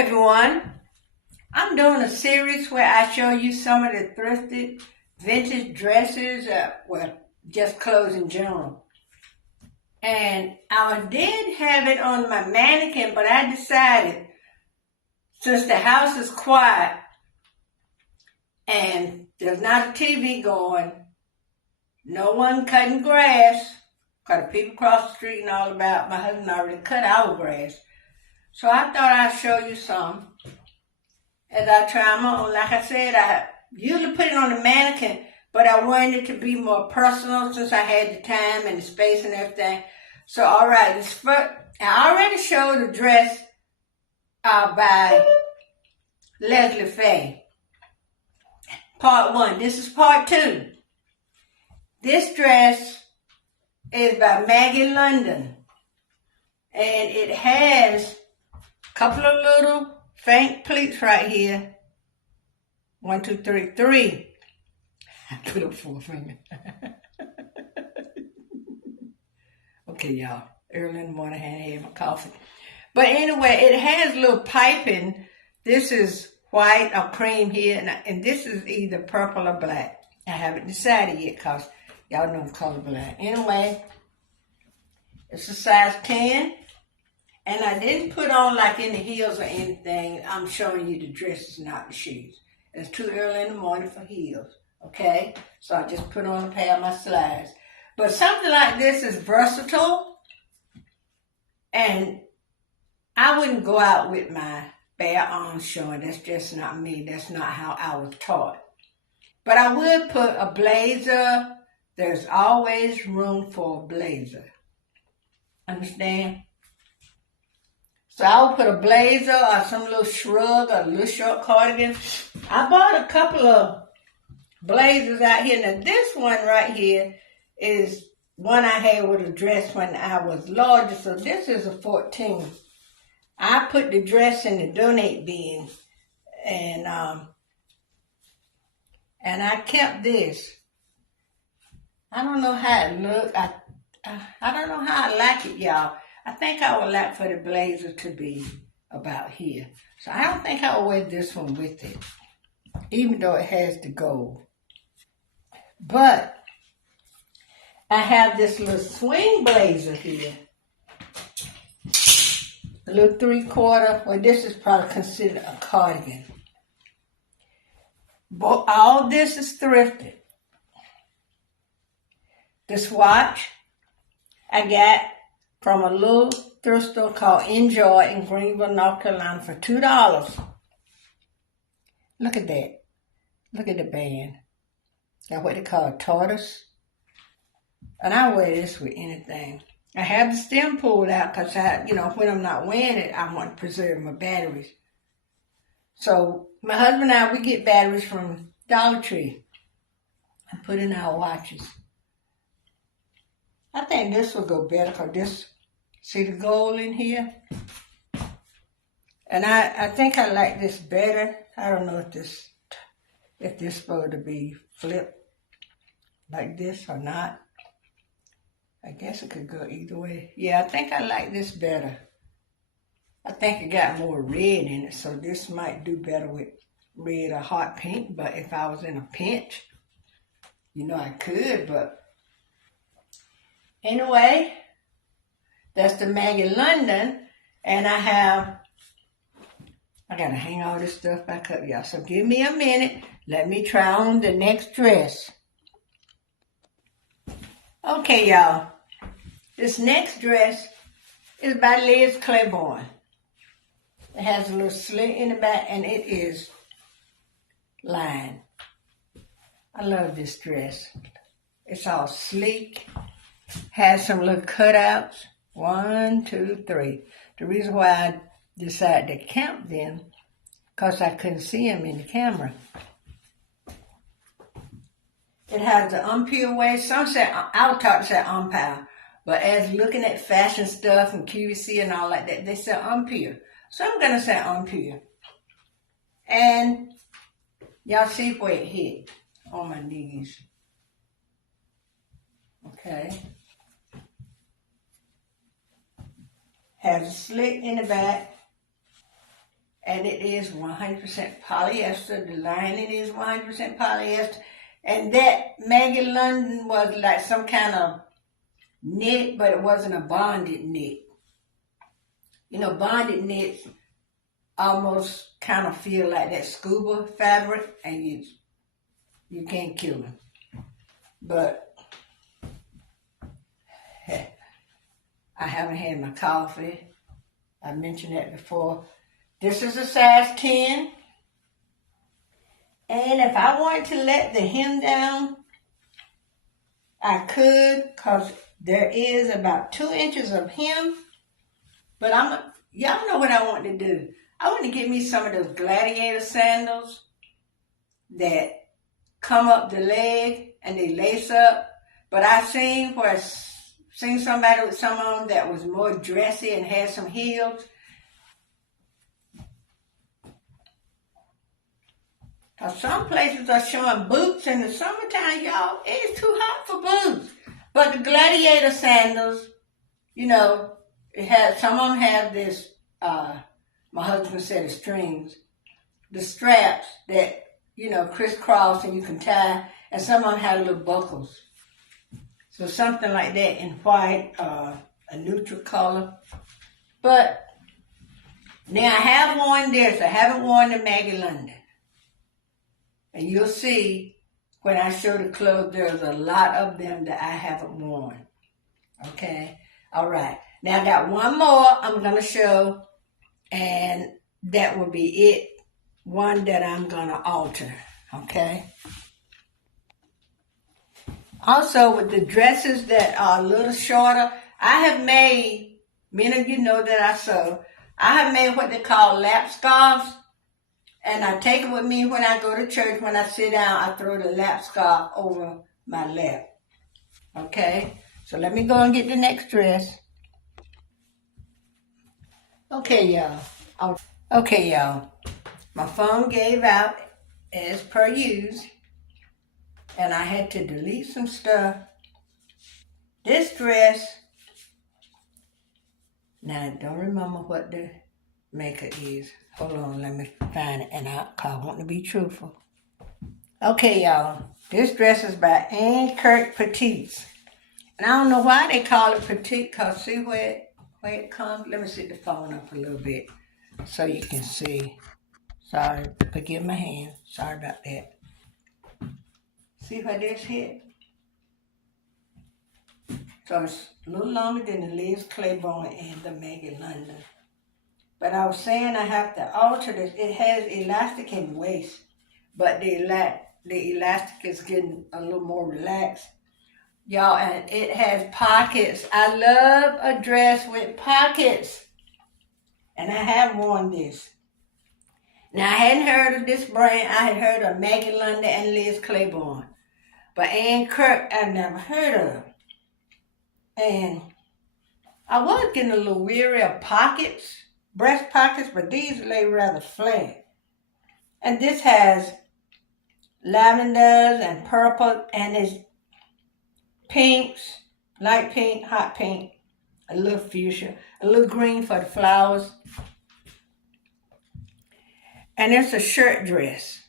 everyone. I'm doing a series where I show you some of the thrifted vintage dresses, just clothes in general. And I did have it on my mannequin, but I decided, since the house is quiet and there's not a TV going, no one cutting grass, because the people across the street and all about, my husband already cut our grass. So I thought I'd show you some as I try them on. Like I said, I usually put it on the mannequin, but I wanted it to be more personal since I had the time and the space and everything. So, all right, I already showed the dress by Leslie Faye. Part 1. This is part 2. This dress is by Maggie London, and it has a couple of little faint pleats right here. 1, 2, 3, 3. I put up 4 fingers. Okay, y'all. Early in the morning, I had my coffee. But anyway, it has a little piping. This is white or cream here, and this is either purple or black. I haven't decided yet because y'all know I'm colorblind. Anyway, it's a size 10. And I didn't put on like any heels or anything. I'm showing you the dresses, not the shoes. It's too early in the morning for heels, okay? So I just put on a pair of my slides. But something like this is versatile. And I wouldn't go out with my bare arms showing. That's just not me. That's not how I was taught. But I would put a blazer. There's always room for a blazer. Understand? So I would put a blazer or some little shrug or a little short cardigan. I bought a couple of blazers out here. Now this one right here is one I had with a dress when I was larger. So this is a 14. I put the dress in the donate bin, and I kept this. I don't know how it looked. I don't know how I like it, y'all. I think I would like for the blazer to be about here. So I don't think I will wear this one with it, even though it has the gold. But I have this little swing blazer here. A little 3/4. Well, this is probably considered a cardigan. But all this is thrifted. This watch I got from a little thrift store called Enjoy in Greenville, North Carolina for $2. Look at that. Look at the band. That's what they call a tortoise. And I wear this with anything. I have the stem pulled out because when I'm not wearing it, I want to preserve my batteries. So my husband and I, we get batteries from Dollar Tree and put in our watches. I think this will go better because this, see the gold in here? And I think I like this better. I don't know if this supposed to be flipped like this or not. I guess it could go either way. Yeah, I think I like this better. I think it got more red in it, so this might do better with red or hot pink. But if I was in a pinch, I could, but anyway, that's the Maggie London, and I gotta hang all this stuff back up, y'all. So give me a minute. Let me try on the next dress. Okay, y'all. This next dress is by Liz Claiborne. It has a little slit in the back, and it is lined. I love this dress. It's all sleek. Has some little cutouts. 1, 2, 3. The reason why I decided to count them, because I couldn't see them in the camera. It has the umpire waist. Some say, I was taught to say umpire, but as looking at fashion stuff and QVC and all like that, they say umpire. So I'm going to say umpire. And y'all see where it hit on my knees. Okay. Has a slit in the back. and it is 100% polyester. The lining is 100% polyester. And that Maggie London was like some kind of knit, but it wasn't a bonded knit. You know, bonded knits almost kind of feel like that scuba fabric, and you can't kill them. But I haven't had my coffee. I mentioned that before. This is a size 10. And if I wanted to let the hem down, I could, because there is about 2 inches of hem. But y'all know what I want to do. I want to get me some of those gladiator sandals that come up the leg and they lace up. But I seen somebody with some on that was more dressy and had some heels. Some places are showing boots in the summertime, y'all. It's too hot for boots. But the gladiator sandals, you know, some of them have this, my husband said the strings, the straps that, you know, crisscross and you can tie, and some of them have little buckles. So something like that in white, a neutral color. But now I have worn this. I haven't worn the Maggie London. And you'll see when I show the clothes, there's a lot of them that I haven't worn. Okay? All right. Now I got one more I'm going to show, and that will be it. One that I'm going to alter. Okay? Also, with the dresses that are a little shorter, I have made, many of you know that I sew, I have made what they call lap scarves. And I take it with me when I go to church. When I sit down, I throw the lap scarf over my lap. Okay? So let me go and get the next dress. Okay, y'all. My phone gave out as per usual. And I had to delete some stuff. This dress, now I don't remember what the maker is. Hold on, let me find it, and I want to be truthful. Okay, y'all. This dress is by Anne Kirk Petites. And I don't know why they call it petite, because see where it comes? Let me set the phone up a little bit so you can see. Sorry, forgive my hand. Sorry about that. See where this hit? So it's a little longer than the Liz Claiborne and the Maggie London. But I was saying I have to alter this. It has elastic in the waist, but the elastic is getting a little more relaxed. Y'all, and it has pockets. I love a dress with pockets. And I have worn this. Now, I hadn't heard of this brand. I had heard of Maggie London and Liz Claiborne. But Anne Kirk, I've never heard of. And I was getting a little weary of pockets, breast pockets, but these lay rather flat. And this has lavenders and purple, and it's pinks, light pink, hot pink, a little fuchsia, a little green for the flowers. And it's a shirt dress.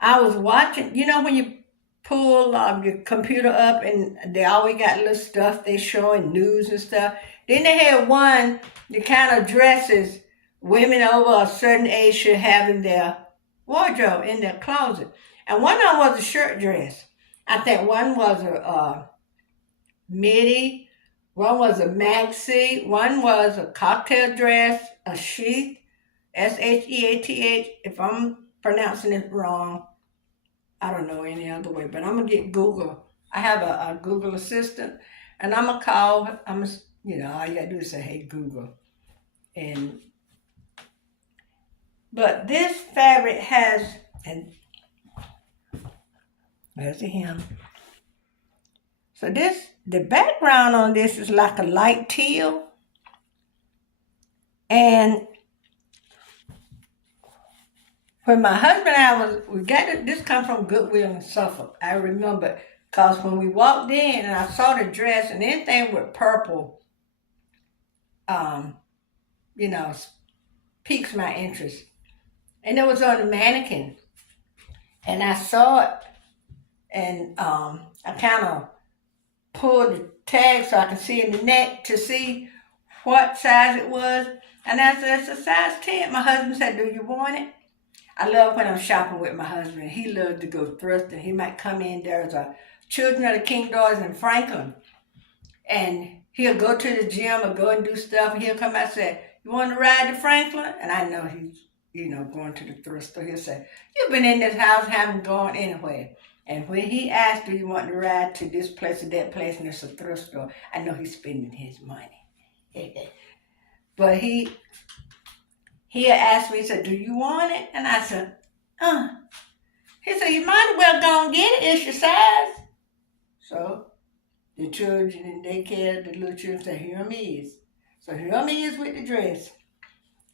I was watching, you know when you pull your computer up and they always got little stuff they showing, news and stuff. Then they had one, the kind of dresses women over a certain age should have in their wardrobe, in their closet. And one of them was a shirt dress. I think one was a midi, one was a maxi, one was a cocktail dress, a sheath, S-H-E-A-T-H. If I'm pronouncing it wrong, I don't know any other way, but I'm going to get Google. I have a Google Assistant, and I'm going to call, all you got to do is say, hey, Google. But this fabric has, and there's the hem. So the background on this is like a light teal. And when my husband and I we got it, this come from Goodwill in Suffolk. I remember, because when we walked in and I saw the dress and anything with purple, piques my interest. And it was on a mannequin. And I saw it, and I kind of pulled the tag so I can see in the neck to see what size it was. And I said, it's a size 10. My husband said, do you want it? I love when I'm shopping with my husband. He loves to go thrifting. He might come in. There's a Children of the King Doors in Franklin. And he'll go to the gym or go and do stuff. And he'll come out and say, you want to ride to Franklin? And I know he's, going to the thrift store. He'll say, you've been in this house, haven't gone anywhere. And when he asks, do you want to ride to this place or that place, and it's a thrift store, I know he's spending his money. But he'll ask me, he said, do you want it? And I said, He said, you might as well go and get it. It's your size. So the children in daycare, the little children say, here me is. So here me is with the dress.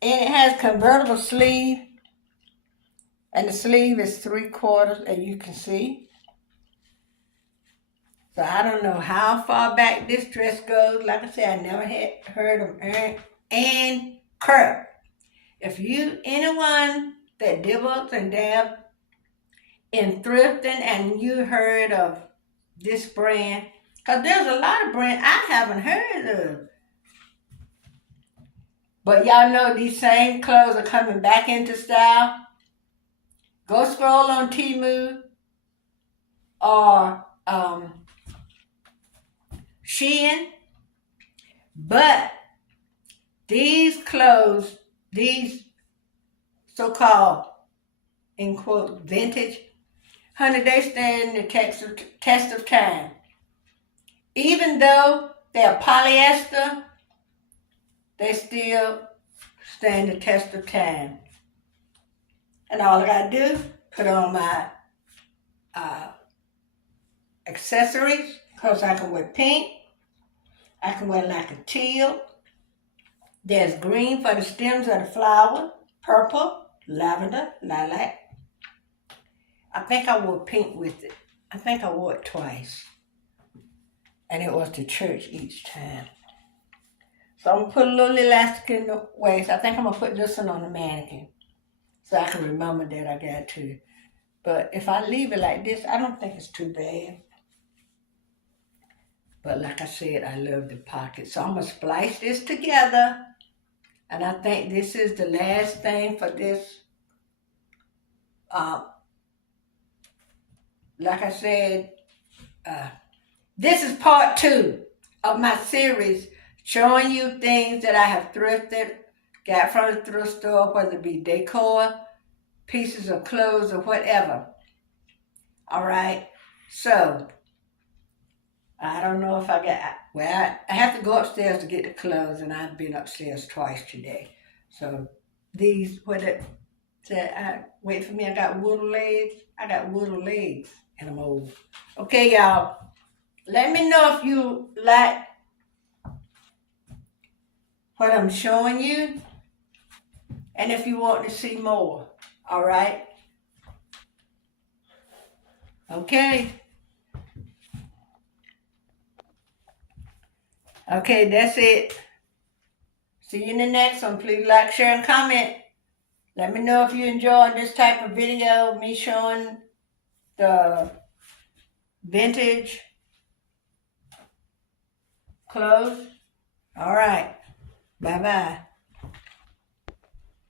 And it has convertible sleeve. And the sleeve is 3/4, as you can see. So I don't know how far back this dress goes. Like I said, I never had heard of and Kurt. If anyone that dibbles and dabs in thrifting and you heard of this brand, because there's a lot of brands I haven't heard of. But y'all know these same clothes are coming back into style. Go scroll on Temu or Shein. But these clothes, these so-called, in quote, vintage, honey, they stand the test of time. Even though they're polyester, they still stand the test of time. And all I gotta do, put on my accessories, because I can wear pink, I can wear like a teal. There's green for the stems of the flower, purple, lavender, lilac. I think I wore pink with it. I think I wore it twice. And it was to church each time. So I'm gonna put a little elastic in the waist. I think I'm gonna put this one on the mannequin, so I can remember that I got to. But if I leave it like this, I don't think it's too bad. But like I said, I love the pocket. So I'm going to splice this together. And I think this is the last thing for this. Like I said, this is part 2 of my series showing you things that I have thrifted, got from the thrift store, whether it be decor, pieces of clothes, or whatever. All right. So, I don't know if I I have to go upstairs to get the clothes, and I've been upstairs twice today. So, these, wait for me, I got woodle legs. I got woodle legs, and I'm old. Okay, y'all. Let me know if you like what I'm showing you, and if you want to see more. All right? Okay. Okay, that's it. See you in the next one. Please like, share, and comment. Let me know if you enjoyed this type of video, me showing the vintage clothes. All right. Bye-bye.